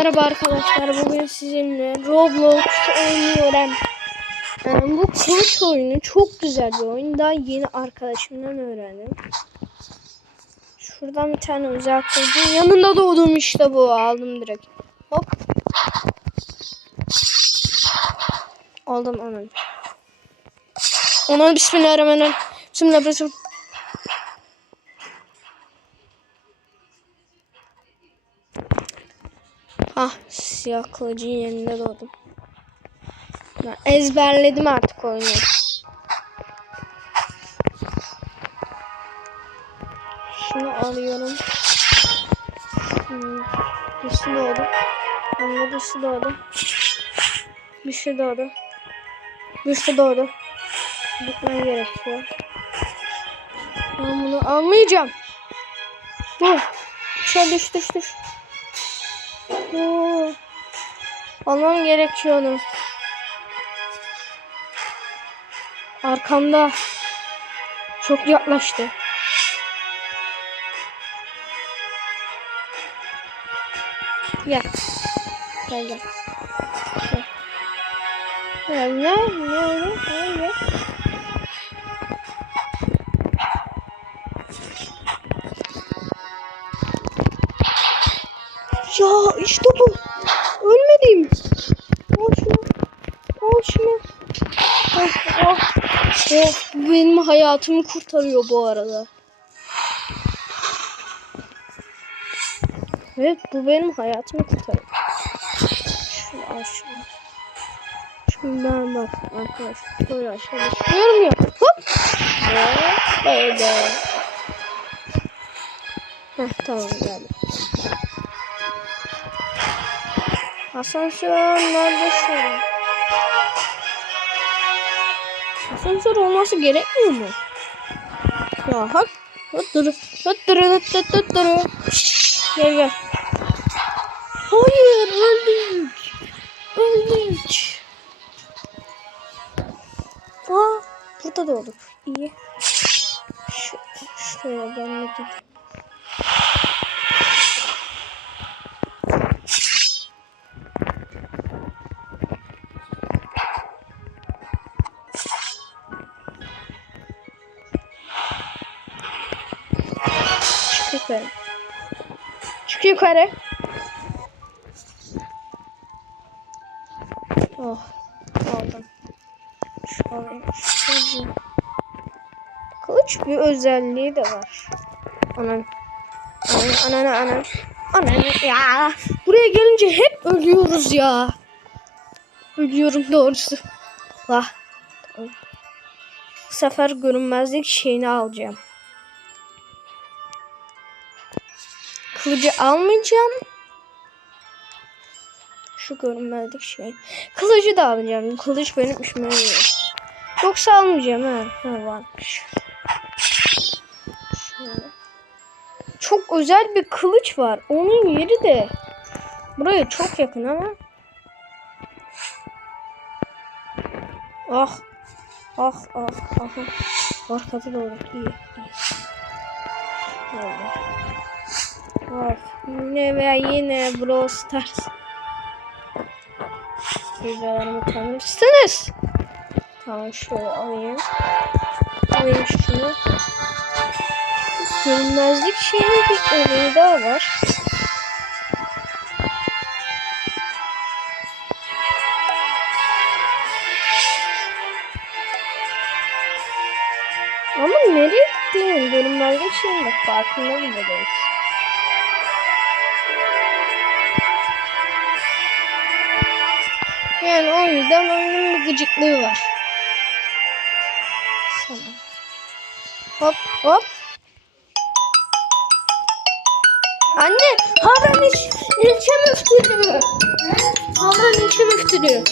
merhaba arkadaşlar. Bugün sizinle Roblox oynuyorum. Yani bu kılıç oyunu çok güzel bir oyun. Daha yeni arkadaşımdan öğrendim. Şuradan bir tane özel kılıcın yanında doğdum işte bu. Aldım direkt. Hop. Aldım onu. Ona bismillahirrahmanirrahim. Bismillahirrahmanirrahim. Ah siyah kılıcın yerinde doğdum. Ben ezberledim artık oyunu. Şunu alıyorum. Hmm. Birisi doğdu. Onda birisi doğdu. Birisi doğdu. Birisi doğdu. Gitmem gerekiyor. Ben bunu almayacağım. Dur. Şöyle düş düş düş. Oo. Almam gerekiyor onu. Arkamda. Çok yaklaştı. Gel. Gel gel. Gel. Gel oldu? Gel gel. Ya işte bu. Ölmedim. Al şunu. Al şunu. Oh, oh. Oh, bu benim hayatımı kurtarıyor bu arada. Evet bu benim hayatımı kurtarıyor. Şunu al şunu. Şimdi ben bak arkadaşlar böyle aşağı düşüyorum ya. Hop. Ve böyle. Heh tamam geldim. Asansör neredesin? Asansör olması gerekmiyor mu? Ya hak. Hıttırı. Hıttırı hıttırı. Gel gel. Hayır öldük. Öldük. Aa, burada da olduk. İyi. Şu, şuraya ben de gideyim. Yukarı. Çık yukarı. Oh. Aldım. Alayım. Kılıç bir özelliği de var. Anan. Anan anan anan. Anan ya. Buraya gelince hep ölüyoruz ya. Ölüyorum doğrusu. Vah. Bu sefer görünmezlik şeyini alacağım. Kılıcı almayacağım. Şu görünmezlik şey. Kılıcı da alacağım. Kılıç benim işime. Yoksa almayacağım ha. Ha varmış. Şöyle. Çok özel bir kılıç var. Onun yeri de buraya çok yakın ama. Ah. Ah ah ah. Arkada doğru. İyi. iyi. Böyle. Of. Yine ve yine Brawl Stars. Videolarımı tanırsınız. Tamam şöyle alayım. Alayım şunu. Görünmezlik şeyinin bir olayı daha var. Ama nereye gittiğinin görünmezlik şeyinin de farkında bile değiliz. Yani o yüzden oyunun bir gıcıklığı var. Sana. Hop hop. Anne, Havran iç, ilçe müftülüğü. Havran ilçe müftülüğü.